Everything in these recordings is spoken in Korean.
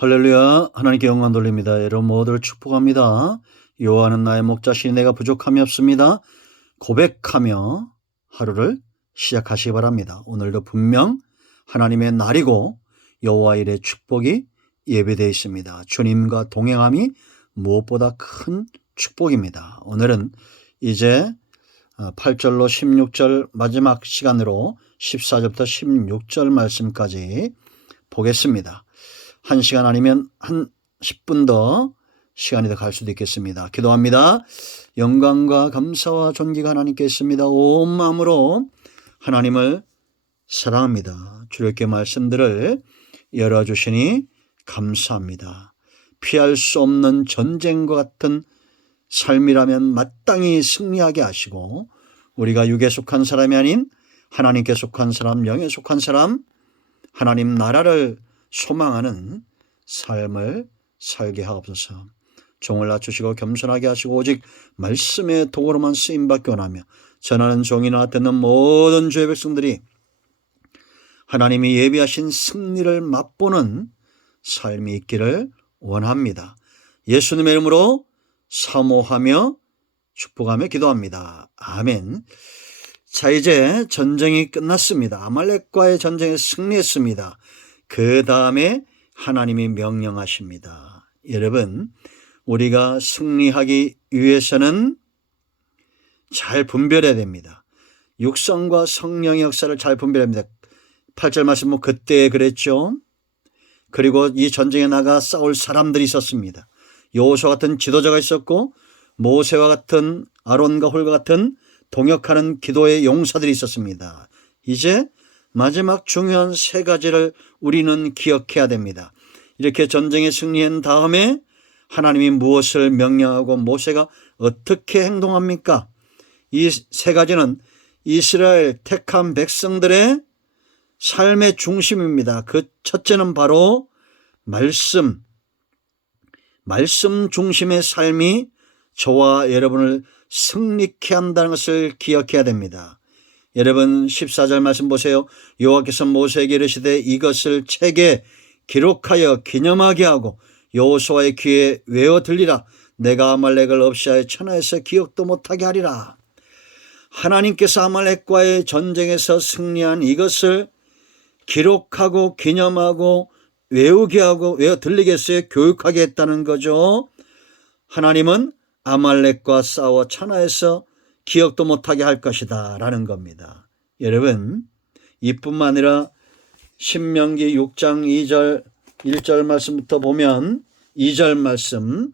할렐루야. 하나님께 영광 돌립니다. 여러분 모두를 축복합니다. 여호와는 나의 목자시니 내가 부족함이 없습니다. 고백하며 하루를 시작하시기 바랍니다. 오늘도 분명 하나님의 날이고 여호와 일의 축복이 예배되어 있습니다. 주님과 동행함이 무엇보다 큰 축복입니다. 오늘은 이제 8절로 16절 마지막 시간으로 14절부터 16절 말씀까지 보겠습니다. 1시간 아니면 한 10분 더 시간이 더 갈 수도 있겠습니다. 기도합니다. 영광과 감사와 존귀가 하나님께 있습니다. 온 마음으로 하나님을 사랑합니다. 주님께 말씀들을 열어주시니 감사합니다. 피할 수 없는 전쟁과 같은 삶이라면 마땅히 승리하게 하시고 우리가 육에 속한 사람이 아닌 하나님께 속한 사람, 영에 속한 사람, 하나님 나라를 소망하는 삶을 살게 하옵소서. 종을 낮추시고 겸손하게 하시고 오직 말씀의 도구로만 쓰임받기 원하며 전하는 종이나 듣는 모든 주의 백성들이 하나님이 예비하신 승리를 맛보는 삶이 있기를 원합니다. 예수님의 이름으로 사모하며 축복하며 기도합니다. 아멘. 자, 이제 전쟁이 끝났습니다. 아말렉과의 전쟁에 승리했습니다. 그 다음에 하나님이 명령하십니다. 여러분, 우리가 승리하기 위해서는 잘 분별해야 됩니다. 육성과 성령의 역사를 잘 분별해야 됩니다. 8절 말씀 그때 그랬죠. 그리고 이 전쟁에 나가 싸울 사람들이 있었습니다. 여호수아 같은 지도자가 있었고 모세와 같은 아론과 홀과 같은 동역하는 기도의 용사들이 있었습니다. 이제 마지막 중요한 세 가지를 우리는 기억해야 됩니다. 이렇게 전쟁에 승리한 다음에 하나님이 무엇을 명령하고 모세가 어떻게 행동합니까? 이 세 가지는 이스라엘 택한 백성들의 삶의 중심입니다. 그 첫째는 바로 말씀 중심의 삶이 저와 여러분을 승리케 한다는 것을 기억해야 됩니다. 여러분 14절 말씀 보세요. 여호와께서 모세에게 이르시되 이것을 책에 기록하여 기념하게 하고 여호수아의 귀에 외워 들리라. 내가 아말렉을 없이하여 천하에서 기억도 못하게 하리라. 하나님께서 아말렉과의 전쟁에서 승리한 이것을 기록하고 기념하고 외우게 하고 외워 들리게 했어요. 교육하게 했다는 거죠. 하나님은 아말렉과 싸워 천하에서 기억도 못하게 할 것이다 라는 겁니다. 여러분, 이뿐만 아니라 신명기 6장 2절 1절 말씀부터 보면 2절 말씀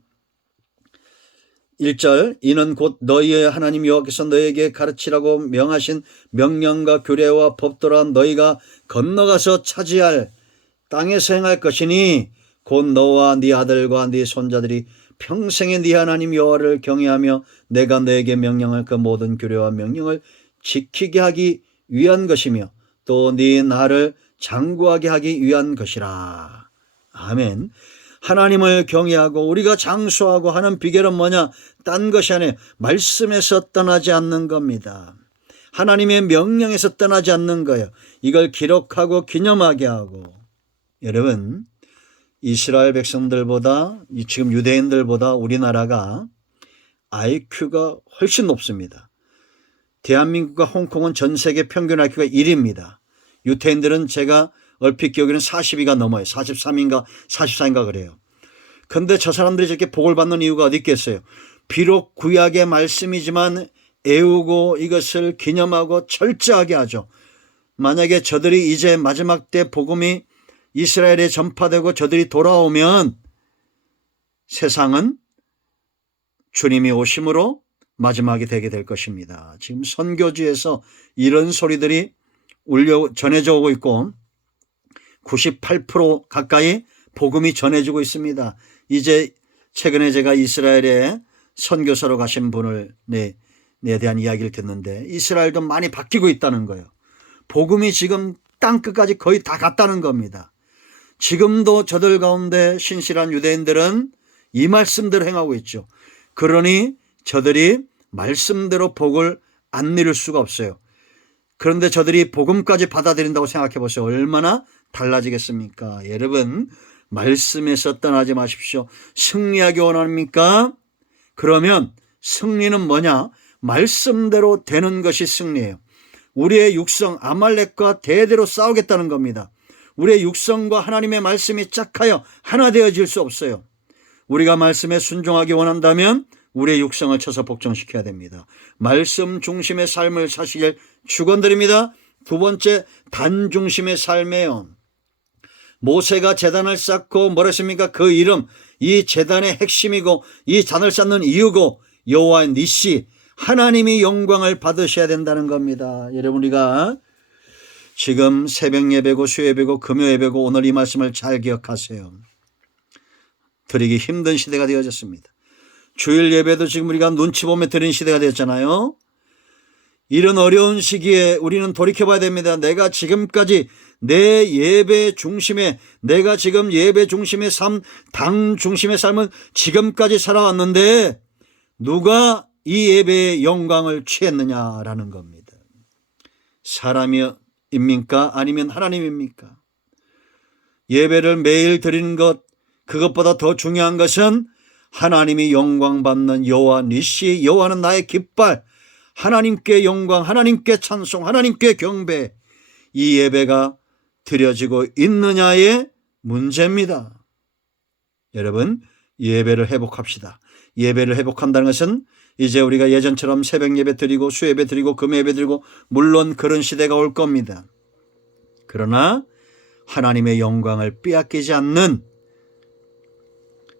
1절 이는 곧 너희의 하나님 여호와께서 너희에게 가르치라고 명하신 명령과 규례와 법도라 너희가 건너가서 차지할 땅에서 행할 것이니 곧 너와 네 아들과 네 손자들이 평생에 네 하나님 여호와를 경외하며 내가 너에게 명령할 그 모든 규례와 명령을 지키게 하기 위한 것이며 또 네 나를 장구하게 하기 위한 것이라. 아멘. 하나님을 경외하고 우리가 장수하고 하는 비결은 뭐냐? 딴 것이 아니에요. 말씀에서 떠나지 않는 겁니다. 하나님의 명령에서 떠나지 않는 거예요. 이걸 기록하고 기념하게 하고. 여러분, 이스라엘 백성들보다 지금 유대인들보다 우리나라가 IQ가 훨씬 높습니다. 대한민국과 홍콩은 전 세계 평균 IQ가 1입니다. 유태인들은 제가 얼핏 기억에는 40이가 넘어요. 43인가 44인가 그래요. 그런데 저 사람들이 저렇게 복을 받는 이유가 어디 있겠어요? 비록 구약의 말씀이지만 애우고 이것을 기념하고 철저하게 하죠. 만약에 저들이 이제 마지막 때 복음이 이스라엘에 전파되고 저들이 돌아오면 세상은 주님이 오심으로 마지막이 되게 될 것입니다. 지금 선교지에서 이런 소리들이 전해져 오고 있고 98% 가까이 복음이 전해지고 있습니다. 이제 최근에 제가 이스라엘에 선교사로 가신 분을 네 대한 이야기를 듣는데 이스라엘도 많이 바뀌고 있다는 거예요. 복음이 지금 땅끝까지 거의 다 갔다는 겁니다. 지금도 저들 가운데 신실한 유대인들은 이 말씀대로 행하고 있죠. 그러니 저들이 말씀대로 복을 안 누릴 수가 없어요. 그런데 저들이 복음까지 받아들인다고 생각해 보세요. 얼마나 달라지겠습니까? 여러분, 말씀에서 떠나지 마십시오. 승리하기 원합니까? 그러면 승리는 뭐냐? 말씀대로 되는 것이 승리예요. 우리의 육성 아말렉과 대대로 싸우겠다는 겁니다. 우리의 육성과 하나님의 말씀이 짝하여 하나 되어질 수 없어요. 우리가 말씀에 순종하기 원한다면 우리의 육성을 쳐서 복종시켜야 됩니다. 말씀 중심의 삶을 사시길 축원드립니다. 두 번째, 단 중심의 삶이에요. 모세가 제단을 쌓고 뭐랬습니까? 그 이름, 이 제단의 핵심이고 이 잔을 쌓는 이유고 여호와의 니시, 하나님이 영광을 받으셔야 된다는 겁니다. 여러분, 우리가 지금 새벽 예배고 수요 예배고 금요 예배고 오늘 이 말씀을 잘 기억하세요. 드리기 힘든 시대가 되어졌습니다. 주일 예배도 지금 우리가 눈치 보며 드리는 시대가 되었잖아요. 이런 어려운 시기에 우리는 돌이켜봐야 됩니다. 내가 지금까지 내 예배 중심에, 내가 지금 예배 중심의 삶, 당 중심의 삶은 지금까지 살아왔는데 누가 이 예배의 영광을 취했느냐라는 겁니다. 사람입니까? 아니면 하나님입니까? 예배를 매일 드리는 것, 그것보다 더 중요한 것은 하나님이 영광 받는 여호와 니시, 여호와는 나의 깃발, 하나님께 영광, 하나님께 찬송, 하나님께 경배, 이 예배가 드려지고 있느냐의 문제입니다. 여러분, 예배를 회복합시다. 예배를 회복한다는 것은 이제 우리가 예전처럼 새벽 예배 드리고 수요 예배 드리고 금요 예배 드리고 물론 그런 시대가 올 겁니다. 그러나 하나님의 영광을 빼앗기지 않는,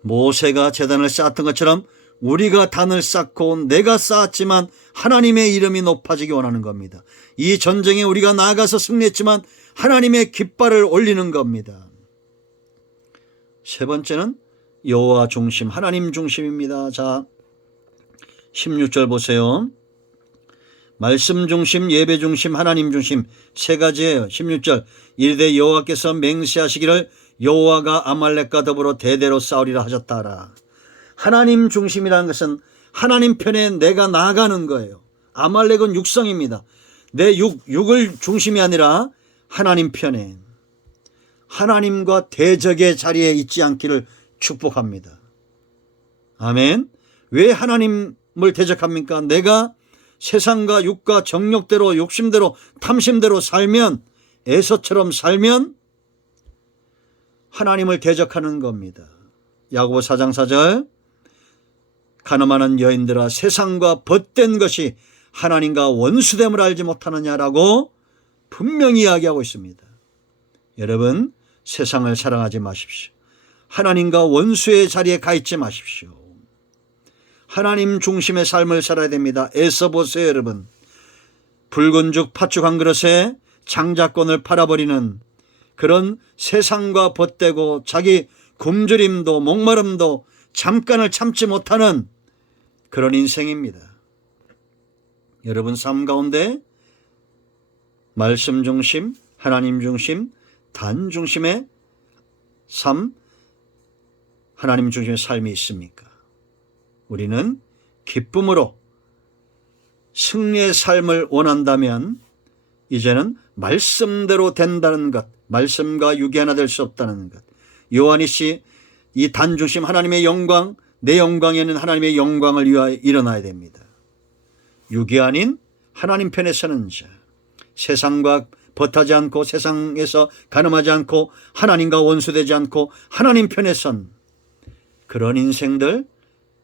모세가 제단을 쌓았던 것처럼 우리가 단을 쌓고 내가 쌓았지만 하나님의 이름이 높아지기 원하는 겁니다. 이 전쟁에 우리가 나아가서 승리했지만 하나님의 깃발을 올리는 겁니다. 세 번째는 여호와 중심, 하나님 중심입니다. 자, 16절 보세요. 말씀 중심, 예배 중심, 하나님 중심 세 가지예요. 16절, 이르되 여호와께서 맹세하시기를 여호와가 아말렉과 더불어 대대로 싸우리라 하셨다라. 하나님 중심이라는 것은 하나님 편에 내가 나아가는 거예요. 아말렉은 육성입니다. 내 육을 중심이 아니라 하나님 편에, 하나님과 대적의 자리에 있지 않기를 축복합니다. 아멘. 왜 하나님을 대적합니까? 내가 세상과 육과 정욕대로, 욕심대로, 탐심대로 살면, 에서처럼 살면 하나님을 대적하는 겁니다. 야고보 4장 4절, 가늠하는 여인들아 세상과 벗된 것이 하나님과 원수됨을 알지 못하느냐라고 분명히 이야기하고 있습니다. 여러분, 세상을 사랑하지 마십시오. 하나님과 원수의 자리에 가 있지 마십시오. 하나님 중심의 삶을 살아야 됩니다. 애써 보세요, 여러분. 붉은 죽 팥죽 한 그릇에 장자권을 팔아버리는 그런 세상과 벗되고 자기 굶주림도 목마름도 잠깐을 참지 못하는 그런 인생입니다. 여러분 삶 가운데 말씀 중심, 하나님 중심, 단 중심의 삶, 하나님 중심의 삶이 있습니까? 우리는 기쁨으로 승리의 삶을 원한다면 이제는 말씀대로 된다는 것, 말씀과 육이 하나 될 수 없다는 것. 요한이씨, 이 단중심 하나님의 영광, 내 영광에는 하나님의 영광을 위하여 일어나야 됩니다. 육이 아닌 하나님 편에 서는 자, 세상과 벗하지 않고 세상에서 가늠하지 않고 하나님과 원수되지 않고 하나님 편에 선 그런 인생들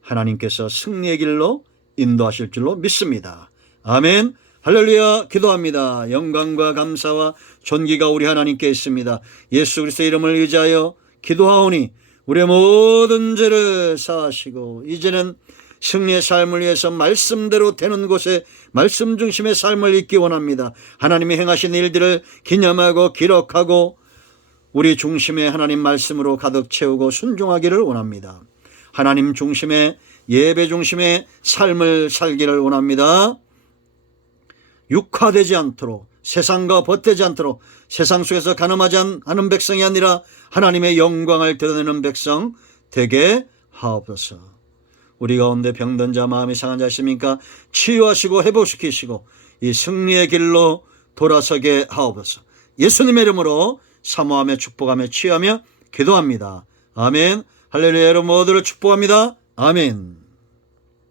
하나님께서 승리의 길로 인도하실 줄로 믿습니다. 아멘. 할렐루야. 기도합니다. 영광과 감사와 존귀가 우리 하나님께 있습니다. 예수 그리스도의 이름을 의지하여 기도하오니 우리의 모든 죄를 사하시고 이제는 승리의 삶을 위해서 말씀대로 되는 곳에 말씀 중심의 삶을 잊기 원합니다. 하나님이 행하신 일들을 기념하고 기록하고 우리 중심의 하나님 말씀으로 가득 채우고 순종하기를 원합니다. 하나님 중심의 예배 중심의 삶을 살기를 원합니다. 육화되지 않도록, 세상과 벗되지 않도록, 세상 속에서 가늠하지 않는 백성이 아니라 하나님의 영광을 드러내는 백성 되게 하옵소서. 우리 가운데 병든 자, 마음이 상한 자 있습니까? 치유하시고 회복시키시고 이 승리의 길로 돌아서게 하옵소서. 예수님의 이름으로 사모하며 축복하며 치유하며 기도합니다. 아멘. 할렐루야. 여러분 모두를 축복합니다. 아멘.